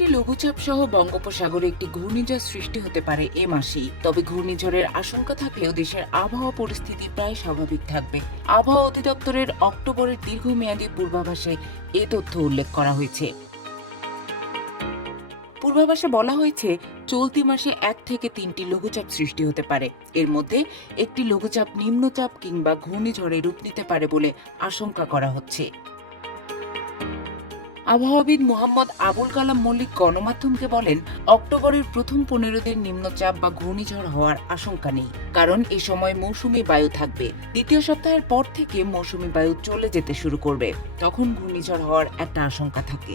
কয়েকটি লঘুচাপ সহ বঙ্গোপসাগরে একটি ঘূর্ণিঝড় সৃষ্টি হতে পারে এ মাসেই। তবে ঘূর্ণিঝড়ের আশঙ্কা থাকলেও দেশের আবহাওয়া পরিস্থিতি প্রায় স্বাভাবিক থাকবে। আবহাওয়া অধিদপ্তরের অক্টোবরের দীর্ঘমেয়াদী পূর্বাভাসে এ তথ্য উল্লেখ করা হয়েছে। পূর্বাভাসে বলা হয়েছে, চলতি মাসে 1 থেকে 3টি লঘুচাপ সৃষ্টি হতে পারে। এর মধ্যে একটি লঘুচাপ নিম্নচাপ কিংবা ঘূর্ণিঝড়ে রূপ নিতে পারে বলে আশঙ্কা করা হচ্ছে। আবহাওয়াবিদ মোহাম্মদ আবুল কালাম মল্লিক গণমাধ্যমকে বলেন, অক্টোবরের প্রথম 15 দিন নিম্নচাপ বা ঘূর্ণিঝড় হওয়ার আশঙ্কা নেই, কারণ এ সময় মৌসুমী বায়ু থাকবে। দ্বিতীয় সপ্তাহের পর থেকে মৌসুমী বায়ু চলে যেতে শুরু করবে, তখন ঘূর্ণিঝড় হওয়ার একটা আশঙ্কা থাকে।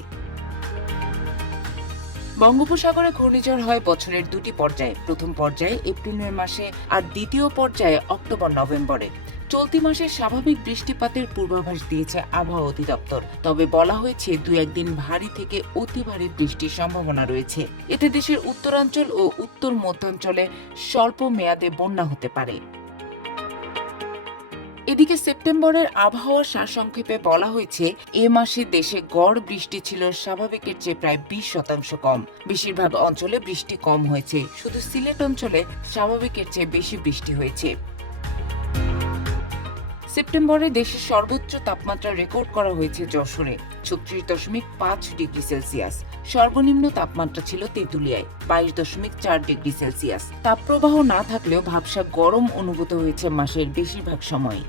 বঙ্গোপসাগরে ঘূর্ণিঝড় হয় বছরের 2টি পর্যায়ে। প্রথম পর্যায়ে এপ্রিল-মে মাসে আর দ্বিতীয় পর্যায়ে অক্টোবর-নভেম্বরে। চলতি মাসে স্বাভাবিক বৃষ্টিপাতের পূর্বাভাস দিয়েছে আবহাওয়া অধিদপ্তর। তবে বলা হয়েছে 2-1 দিন ভারী থেকে অতি ভারী বৃষ্টির সম্ভাবনা রয়েছে। এতে দেশের উত্তরাঞ্চল ও উত্তর মধ্যাঞ্চলে স্বল্প মেয়াদে বন্যা হতে পারে। এদিকে সেপ্টেম্বরের আবহাওয়ার সারসংক্ষেপে বলা হয়েছে, এ মাসে দেশে গড় বৃষ্টি ছিল স্বাভাবিকের চেয়ে প্রায় 20% কম। বেশিরভাগ অঞ্চলে বৃষ্টি কম হয়েছে, শুধু সিলেট অঞ্চলে স্বাভাবিকের চেয়ে বেশি বৃষ্টি হয়েছে। সেপ্টেম্বরে দেশের সর্বোচ্চ তাপমাত্রা রেকর্ড করা হয়েছে যশোরে 36.5 ডিগ্রি সেলসিয়াস। সর্বনিম্ন তাপমাত্রা ছিল তেঁতুলিয়ায় 22.4 ডিগ্রি সেলসিয়াস। তাপপ্রবাহ না থাকলেও ভাবসা গরম অনুভূত হয়েছে মাসের বেশিরভাগ সময়।